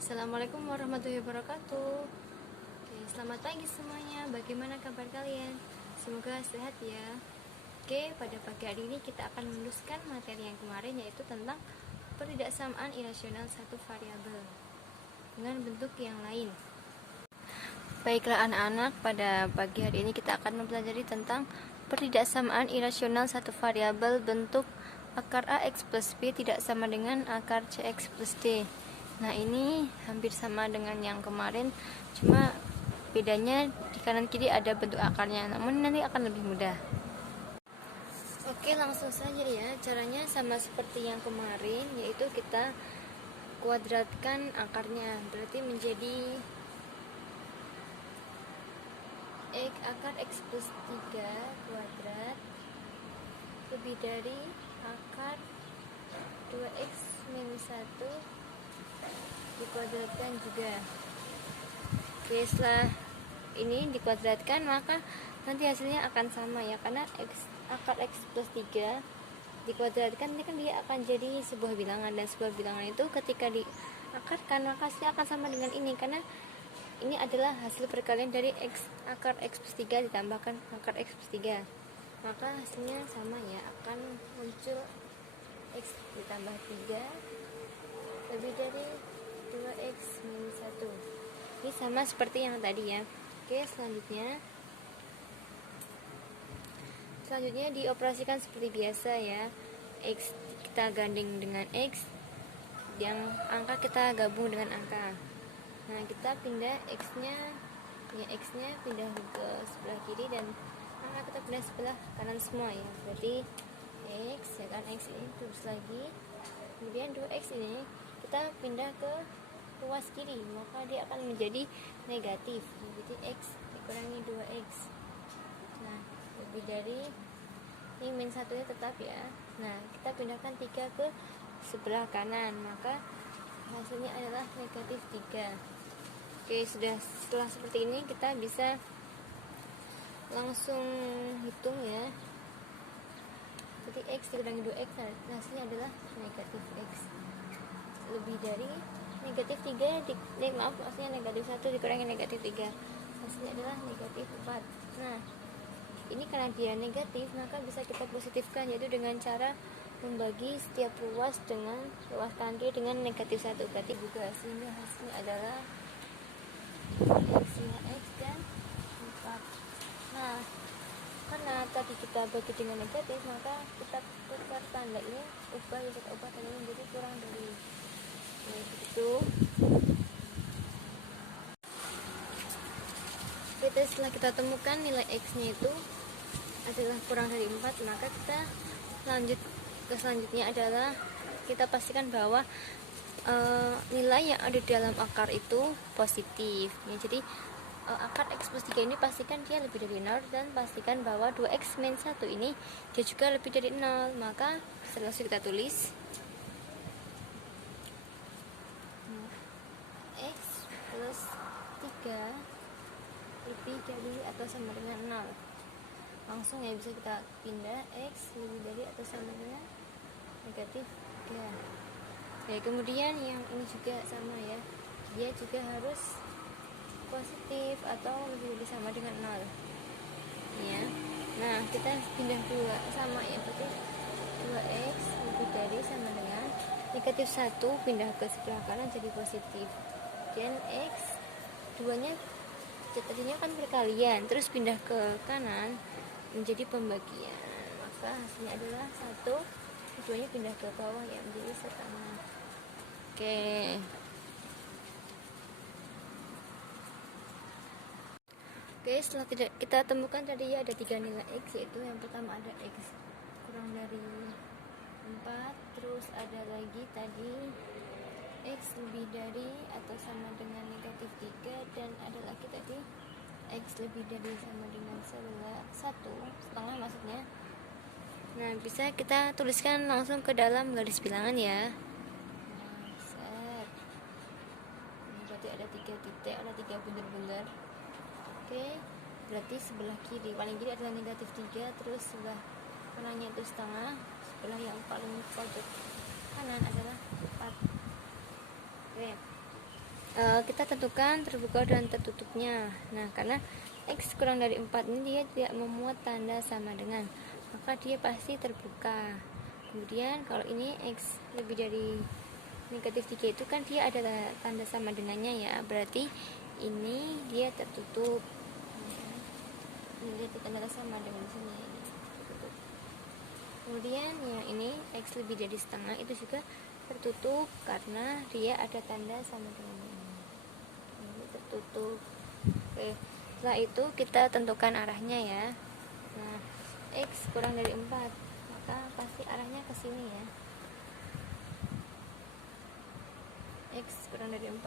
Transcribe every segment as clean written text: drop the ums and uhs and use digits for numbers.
Assalamualaikum warahmatullahi wabarakatuh. Oke, selamat pagi semuanya. Bagaimana kabar kalian? Semoga sehat ya. Oke, pada pagi hari ini kita akan meneruskan materi yang kemarin, yaitu tentang pertidaksamaan irasional satu variabel dengan bentuk yang lain. Baiklah anak-anak, pada pagi hari ini kita akan mempelajari tentang pertidaksamaan irasional satu variabel bentuk akar AX plus B tidak sama dengan akar CX plus D. Nah, ini hampir sama dengan yang kemarin, cuma bedanya di kanan kiri ada bentuk akarnya, namun nanti akan lebih mudah. Oke, langsung saja ya. Caranya sama seperti yang kemarin, yaitu kita kuadratkan akarnya, berarti menjadi akar X plus 3 kuadrat lebih dari akar 2X minus 1 dikuadratkan juga. Oke, setelah ini dikuadratkan, maka nanti hasilnya akan sama ya, karena akar X plus 3 dikuadratkan ini kan dia akan jadi sebuah bilangan, dan sebuah bilangan itu ketika diakarkan maka hasilnya akan sama dengan ini, karena ini adalah hasil perkalian dari akar X plus 3 ditambahkan akar X plus 3, maka hasilnya sama ya, akan muncul X ditambah 3 lebih dari 2X minus 1. Ini sama seperti yang tadi ya. Oke, selanjutnya dioperasikan seperti biasa ya. X kita gandeng dengan X, yang angka kita gabung dengan angka. Nah, kita pindah X-nya pindah ke sebelah kiri, dan angka kita pindah sebelah kanan semua ya. Berarti X, ya kan, X ini terus lagi. Kemudian 2X ini kita pindah ke ruas kiri, maka dia akan menjadi negatif. Jadi X dikurangi 2X. Nah, lebih dari ini min 1 nya tetap ya. Nah, kita pindahkan 3 ke sebelah kanan, maka hasilnya adalah negatif 3. Oke, setelah seperti ini kita bisa langsung hitung ya. Jadi X dikurangi 2X, hasilnya adalah negatif X lebih dari negatif 3 maksudnya negatif 1 dikurangi negatif 3, hasilnya adalah negatif 4. Nah, ini karena dia negatif, maka bisa kita positifkan, yaitu dengan cara membagi setiap ruas kanan kiri dengan negatif 1, berarti juga hasilnya adalah X dan 4. Nah, karena tadi kita bagi dengan negatif, maka kita tukar tanda ini, kita ubah tandanya menjadi kurang dari begitu. Setelah kita temukan nilai X nya itu adalah kurang dari 4, maka kita selanjutnya adalah kita pastikan bahwa nilai yang ada di dalam akar itu positif ya. Jadi akar X plus 3 ini pastikan dia lebih dari 0, dan pastikan bahwa 2X min 1 ini dia juga lebih dari 0. Maka langsung kita tulis X plus 3 lebih dari atau sama dengan 0. Langsung ya, bisa kita pindah X lebih dari atau sama dengan negatif 3. Oke, kemudian yang ini juga sama ya, dia juga harus positif atau lebih dari sama dengan 0 ya. Nah, kita pindah 2 sama ya, berarti 2X lebih dari sama dengan negatif 1, pindah ke sebelah kanan jadi positif, dan X 2 nya tadinya kan perkalian, terus pindah ke kanan menjadi pembagian, maka hasilnya adalah 1, 2 nya pindah ke bawah ya, menjadi setengah. Oke, setelah kita temukan tadi ya, ada 3 nilai X, yaitu yang pertama ada X kurang dari 4, terus ada lagi tadi X lebih dari atau sama dengan negatif 3, dan ada lagi tadi X lebih dari sama dengan 1/2 maksudnya. Nah, bisa kita tuliskan langsung ke dalam garis bilangan ya. Ini berarti ada 3 titik, ada 3 bunder-bunder. Oke, berarti sebelah kiri, paling kiri adalah negatif 3, terus sebelah kanannya itu setengah, sebelah yang paling pojok kanan adalah 4. Oke, kita tentukan terbuka dan tertutupnya. Nah, karena X kurang dari 4 ini dia tidak memuat tanda sama dengan, maka dia pasti terbuka. Kemudian kalau ini X lebih dari negatif 3 itu kan dia ada tanda sama dengannya ya, berarti ini dia tertutup. Ini dia tanda sama dengan sini, tertutup. Kemudian yang ini X lebih dari setengah itu juga tertutup karena dia ada tanda sama dengan ini tertutup. Oke, setelah itu kita tentukan arahnya ya. Nah, X kurang dari 4, maka pasti arahnya ke sini ya. X kurang dari 4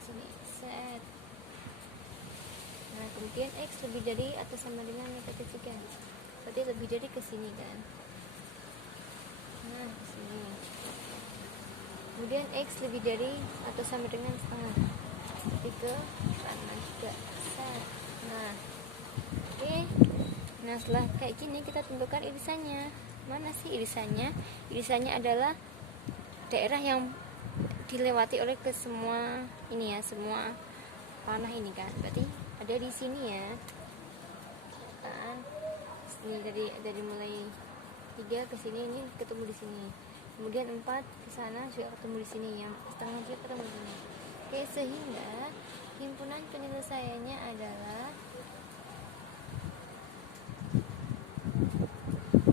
sini, set. Nah, kemudian X lebih dari atau sama dengan negatif 3, berarti lebih dari ke sini kan. Nah, ke sini. Kemudian X lebih dari atau sama dengan setengah, berarti ke kanan juga, set. Nah, oke. Nah, setelah kayak gini kita tentukan irisannya. Mana sih irisannya? Irisannya adalah daerah yang dilewati oleh ke semua ini ya, semua panah ini kan, berarti ada di sini ya kan. Ini dari mulai 3 ke sini, ini ketemu di sini, kemudian 4 ke sana juga ketemu di sini, yang setengah juga ketemu di sini. Oke, sehingga himpunan penyelesaiannya adalah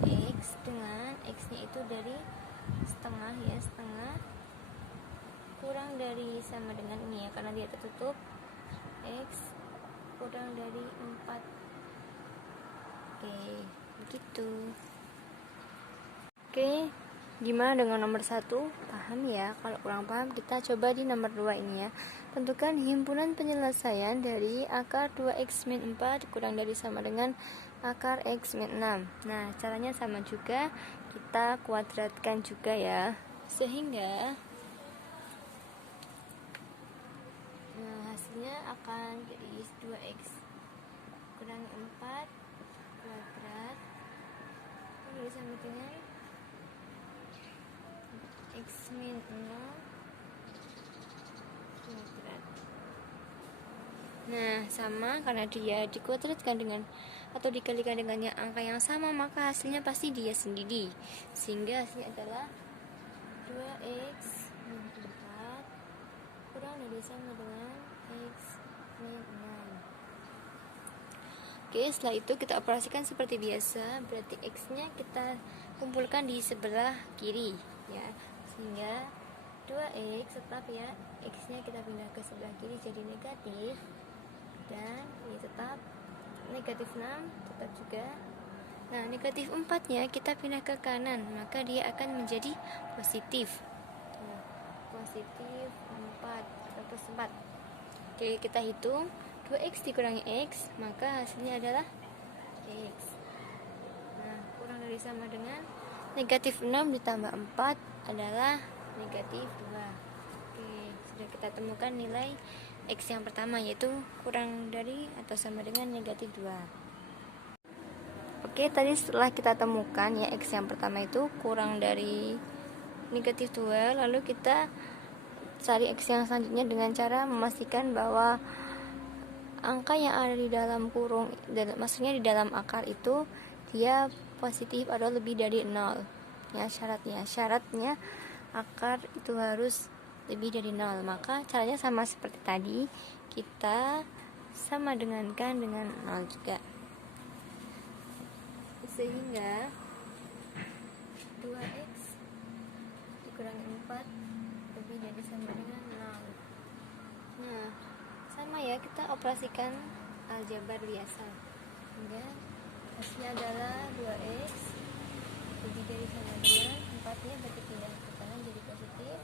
X dengan X nya itu dari setengah ya, setengah kurang dari sama dengan ini ya, karena dia tertutup, X kurang dari 4. Oke, begitu. Oke, gimana dengan nomor 1? Paham ya? Kalau kurang paham kita coba di nomor 2 ini ya. Tentukan himpunan penyelesaian dari akar 2x min 4 kurang dari sama dengan akar x min 6. Nah, caranya sama juga, kita kuadratkan juga ya, sehingga hasilnya akan jadi 2x kurang 4 kuadrat ini sama dengan x min 6 kuadrat. Nah, sama karena dia dikuadratkan dengan atau dikalikan dengan angka yang sama, maka hasilnya pasti dia sendiri, sehingga hasilnya adalah 2x min 4 kurang dari sama dengan x min 6. Oke, setelah itu kita operasikan seperti biasa, berarti x nya kita kumpulkan di sebelah kiri ya, sehingga 2x tetap ya, x nya kita pindah ke sebelah kiri jadi negatif, dan ini tetap negatif 6 tetap juga. Nah, negatif 4 nya kita pindah ke kanan, maka dia akan menjadi positif. Positif 4 atau plus 4. Oke, kita hitung 2x dikurangi x, maka hasilnya adalah x. Nah, kurang dari sama dengan negatif 6 ditambah 4 adalah negatif 2. Oke, sudah kita temukan nilai x yang pertama, yaitu kurang dari atau sama dengan negatif 2. Oke, tadi setelah kita temukan ya x yang pertama itu kurang dari negatif 2, lalu kita cari x yang selanjutnya dengan cara memastikan bahwa angka yang ada di dalam kurung, maksudnya di dalam akar itu dia positif atau lebih dari 0 ya, syaratnya akar itu harus lebih dari 0. Maka caranya sama seperti tadi, kita sama dengankan dengan 0 juga, sehingga 2x dikurangi 4 lebih dari sama dengan 0. Nah, sama ya, kita operasikan aljabar biasa, sehingga hasilnya adalah 2x lebih dari sama dengan 4 nya berarti pindah ke kanan jadi positif,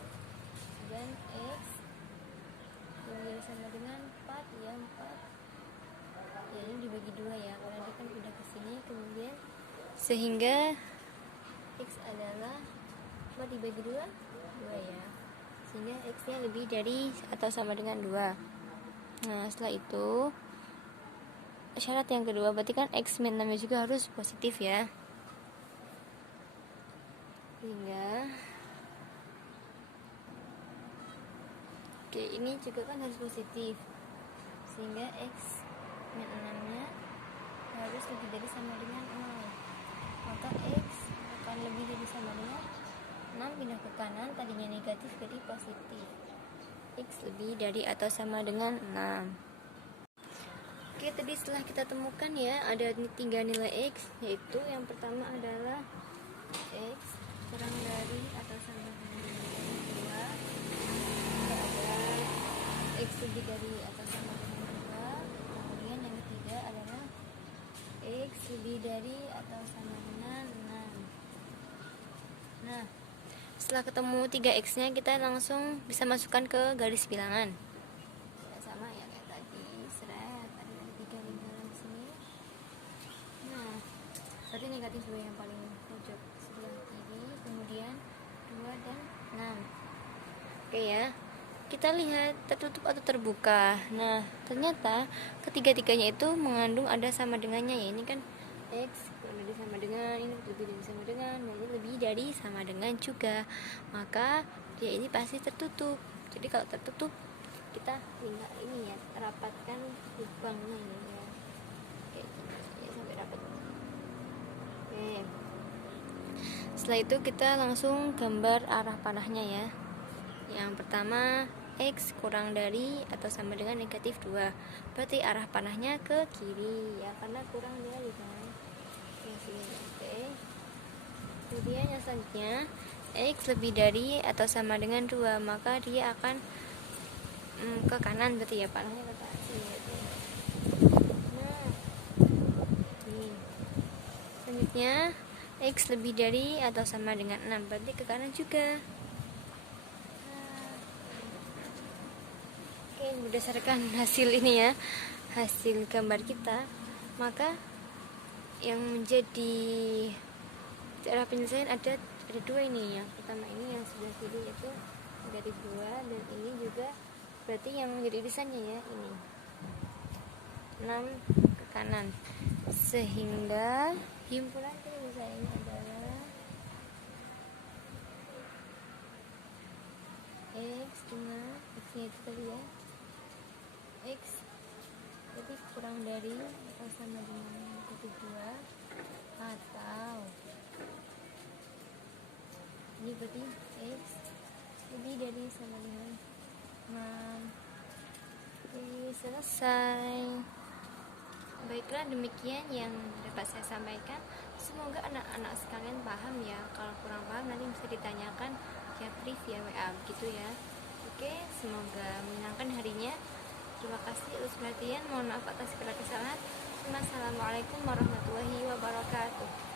dan x lebih dari sama dengan 4 ya, 4 ya, ini dibagi 2 ya, karena dia kan pindah ke sini, kemudian sehingga x adalah 4 dibagi 2 ya, sehingga x nya lebih dari atau sama dengan 2. Nah, setelah itu syarat yang kedua, berarti kan x min 6 juga harus positif ya, sehingga Oke, ini juga kan harus positif, sehingga X min 6 nya harus lebih dari sama dengan 0. Maka X akan lebih dari sama dengan 6 pindah ke kanan, tadinya negatif jadi positif. X lebih dari atau sama dengan 6. Oke, tadi setelah kita temukan ya, ada 3 nilai X, yaitu yang pertama adalah X kurang dari atau sama dengan 2. Ada X lebih dari atau sama dengan 2. Kemudian yang ketiga adalah X lebih dari atau sama dengan 6. Nah, setelah ketemu 3X nya, kita langsung bisa masukkan ke garis bilangan. Ya, sama ya kayak tadi, seret, ada 3 lingkaran di sini. Nah, berarti negatif 2 yang paling pojok sebelah kiri, kemudian 2 dan 6. Oke ya, kita lihat tertutup atau terbuka. Nah, ternyata ketiga-tiganya itu mengandung ada sama dengannya ya. Ini kan X lebih sama dengan, ini lebih dari sama dengan, dan ini lebih dari sama dengan juga. Maka dia ini pasti tertutup. Jadi kalau tertutup, kita tinggal ini ya, rapatkan lubangnya ini ya. Kayak gini ya, sampai rapat. Oke. Setelah itu kita langsung gambar arah panahnya ya. Yang pertama, X kurang dari atau sama dengan negatif 2. Berarti arah panahnya ke kiri ya, karena kurang dari kan. Oke. Kemudian yang selanjutnya, X lebih dari atau sama dengan 2, maka dia akan ke kanan, berarti ya panahnya ke kanan gitu. Nah, ini. Selanjutnya, X lebih dari atau sama dengan 6, berarti ke kanan juga. Oke, berdasarkan hasil ini ya, hasil gambar kita, maka yang menjadi cara penyelesaian ada 2 ini. Yang pertama ini yang sebelah kiri itu negatif 2, dan ini juga berarti yang menjadi irisannya ya, ini 6 ke kanan, sehingga himpunan penyelesaiannya adalah X dengan X nya itu tadi ya, X jadi kurang dari atau sama dengan negatif 2, atau ini berarti X lebih dari sama dengan 6. Oke, selesai. Baiklah, demikian yang dapat saya sampaikan. Semoga anak-anak sekalian paham ya. Kalau kurang paham nanti bisa ditanyakan Japri via WA begitu ya. Oke, semoga menyenangkan harinya. Terima kasih atas perhatian. Mohon maaf atas segala kesalahan. Wassalamualaikum warahmatullahi wabarakatuh.